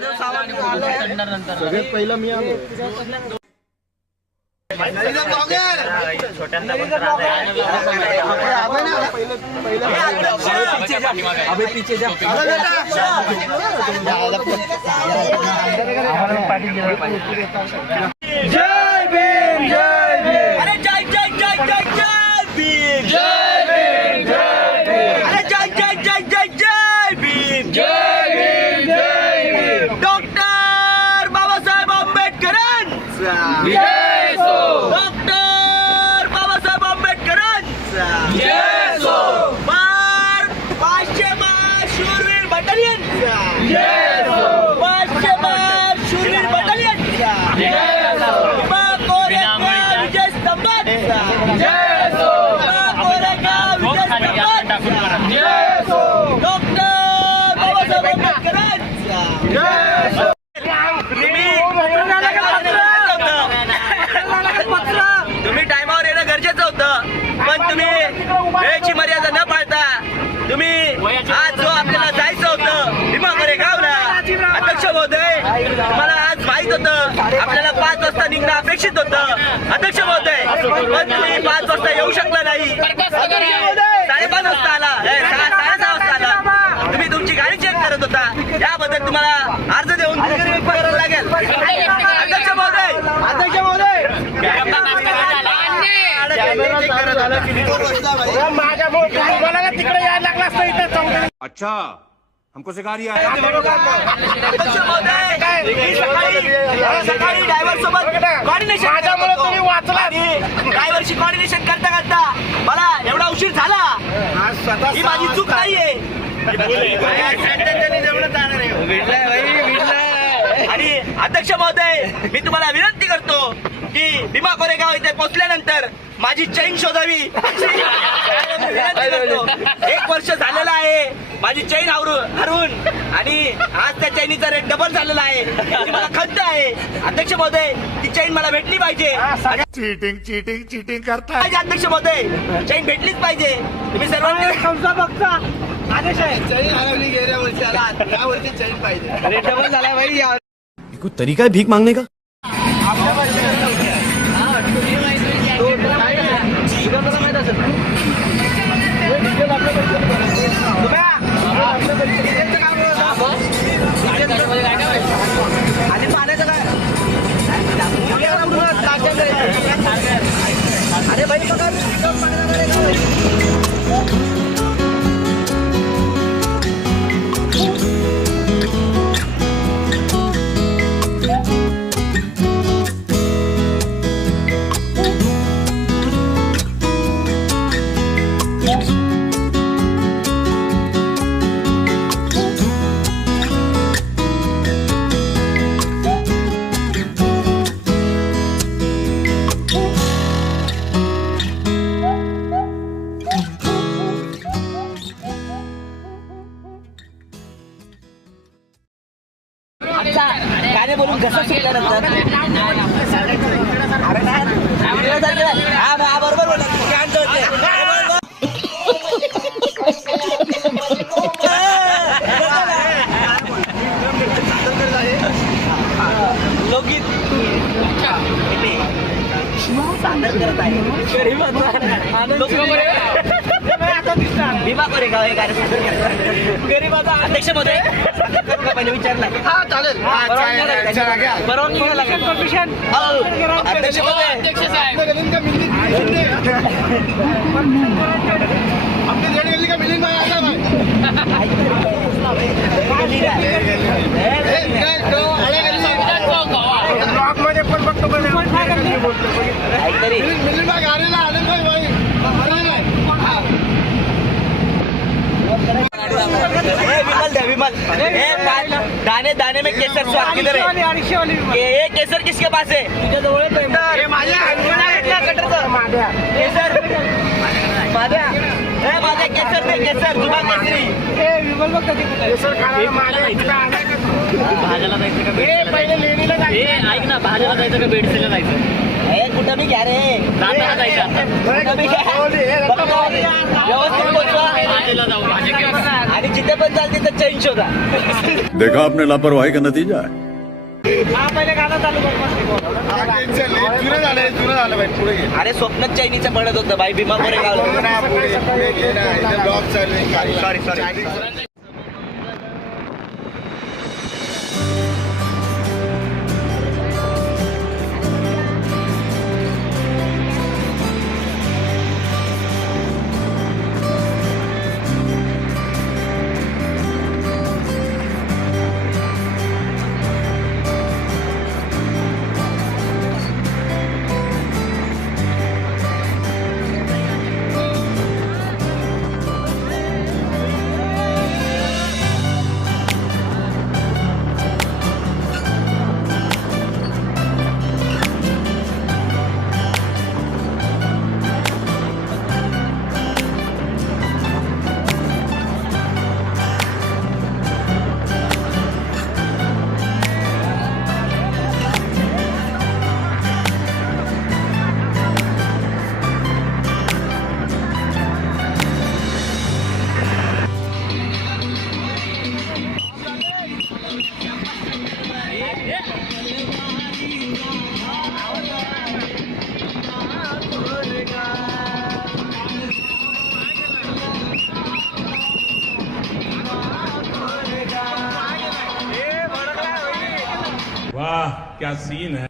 महादेव सावंत सगळ्यात पहिला मी आलो. जय भीम जय भीम. अरे जय जय जय जय जय भीम. जय भीम जय भीम. अरे जय जय जय जय जय भीम. जय भीम जय भीम. डॉक्टर बाबासाहेब आंबेडकरांचा जय सो. डॉक्टर बाबासाहेब आंबेडकरांचा जय सो. मार 500 मार शूरवीर बटालियनचा जय सो. 500 मार शूरवीर बटालियनचा जय सो. भीमा कोरेगाव विजय स्तंभाचा जय सो. भीमा कोरेगाव विजय स्तंभाचा जय सो. डॉक्टर बाबासाहेब आंबेडकरांचा जय सो. तुम्ही टायमावर येणं गरजेचं होतं, पण तुम्ही वेळेची मर्यादा न पाळता तुम्ही आज जो आपल्याला जायचं होतं भीमा कोरेगावला, अध्यक्ष महोदय तुम्हाला आज माहित होतं आपल्याला 5 वाजता निघणं अपेक्षित होतं अध्यक्ष महोदय, पण तुम्ही 5 वाजता येऊ शकला नाही. 5:30 वाजता आला, 6:30 वाजता आला. तुम्ही तुमची गाडी चेक करत होता, याबद्दल तुम्हाला अर्ज देऊन करायला लागेल. अध्यक्ष महोदय, अध्यक्ष महोदय अच्छा हमको सिखा रही है. सकाळी ड्रायव्हर सोबत कॉर्डिनेशन ड्रायव्हरशी कॉर्डिनेशन करता करता मला एवढा उशीर झाला. ही माझी चूक नाहीये. आणि अध्यक्ष महोदय मी तुम्हाला विनंती करतो की भीमा कोरेगाव इथे पोहोचल्यानंतर माझी चैन शोधावी. विनंती करतो. 1 वर्ष झालेलं आहे माझी चैन हरवून, आणि आज त्या चैनीचा रेट डबल झालेला आहे. याची मला खंत आहे अध्यक्ष महोदय, ती चैन मला भेटली पाहिजे. चीटिंग चीटिंग चीटिंग करता पाहिजे अध्यक्ष महोदय, चैन भेटलीच पाहिजे. तुम्ही सर्वांनी आदेश आहे. चैन हरवली गेल्या वर्षी, या वर्षी चैन पाहिजे. रेट डबल झाला भाई. कोई तरीका है भीख मांगने का? आणि पाण्याचं काय अरे भाई बघा गाणे बोलून घसा सुटल्यानंतर हा बरोबर बोला. लोकगीत सादर करत आहे भीमा कोरेगाव हे गाणं सादर करतात. गरीबाचा अध्यक्ष महोदय पहिले विचारला. हा चालेल, परवानगी घ्यायला लागेल. परमिशन अध्यक्ष महोदय. अध्यक्ष साहेब आपली देणी गेली का मिलिंद भाई आला भाई. मध्ये पण बघतो काहीतरी मिलिंद भाई आलेला आनंद भाई भाई विमल दाने दाने में केसर स्वाद किधर है? ये केसर किसके पास है? केसर माझ्या केसर ते केसर जुमा केसरी. भाज्याला जायचं का पहिले लेणीला जायचं. ऐक ना, भाज्याला जायचं का बेडसीला जायचं? कुठं बी घ्या रे, जाताना जायचं. कुठं बी घ्या, व्यवस्थित पोचवा. आणि जिथे पण चाल तिथे चेंज शोधा. देखा आपने लापरवाही का नतीजा है. हा पहिले गाणं चालू कर मस्त. जुनं झालं भाई पुढे घे. अरे स्वप्नात चैनीचं पडत होतं बाई भीमा कोरेगावला. पुढे घे ना इथे ब्लॉग चालू आहे. सॉरी. वाह क्या सीन है.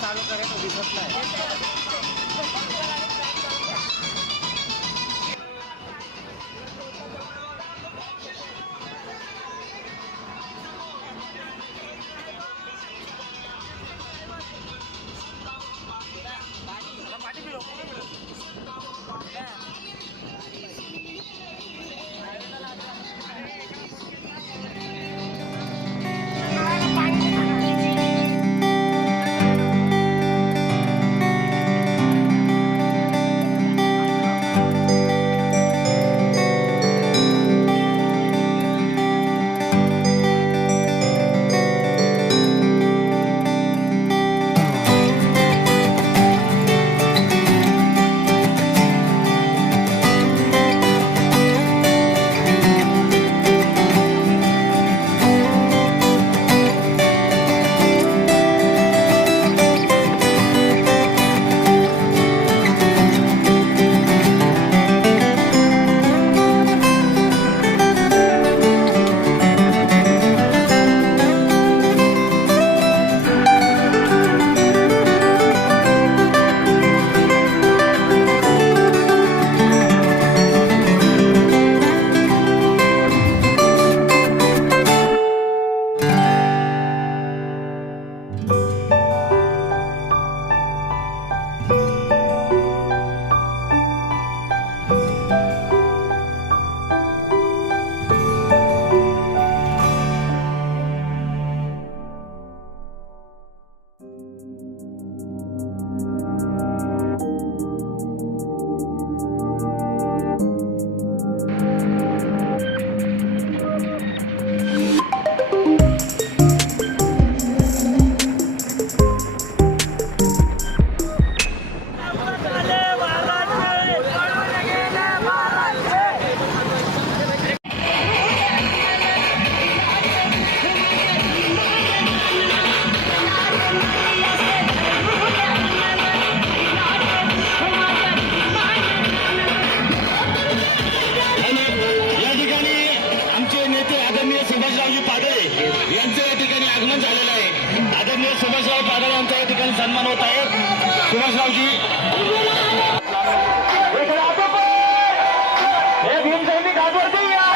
चालू करे तो दिसत नाही. आदरणीय सुभाषराव पाडळ यांचा या ठिकाणी सन्मान होत आहे. सुभाषरावजी हे भीम सैनिक आजवरती या.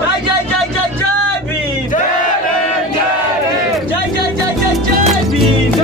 जय जय जय जय जय भीम. जय जय जय जय जय भीम.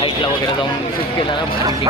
हाईटला वगैरे जाऊन शूट केला ना भारी.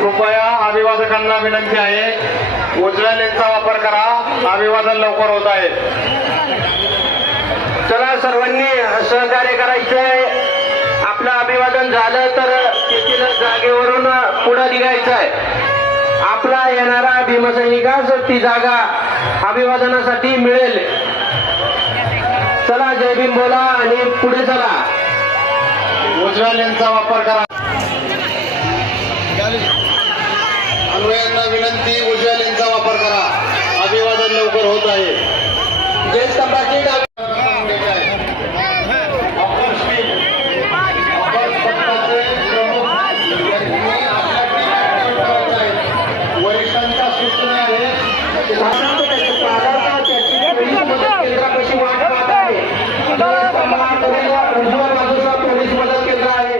कृपया अभिवादकांना विनंती आहे, उजव्या लेनचा वापर करा. अभिवादन लवकर होत आहे. चला सर्वांनी सहकार्य करायचंय. आपलं अभिवादन झालं तर तेथील जागेवरून पुढे निघायचं आहे. आपला येणारा भीमसैनिकास ती जागा अभिवादनासाठी मिळेल. चला जय भीम बोला आणि पुढे चला. उजव्या लेनचा वापर करा. अन्वयांना विनंती, उजव्या लेनचा वापर करा. अभिवादन लवकर होत आहे. जय स्तंभाची वरिष्ठांच्या सूचना आहे. केंद्रापाशी वाट पाहत आहे. उजव्या बाजूला पोलीस मदत केंद्र आहे.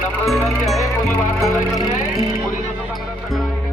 नम्र विनंती आहे, कोणी वाद घालायचा नाही. पोलिसांचा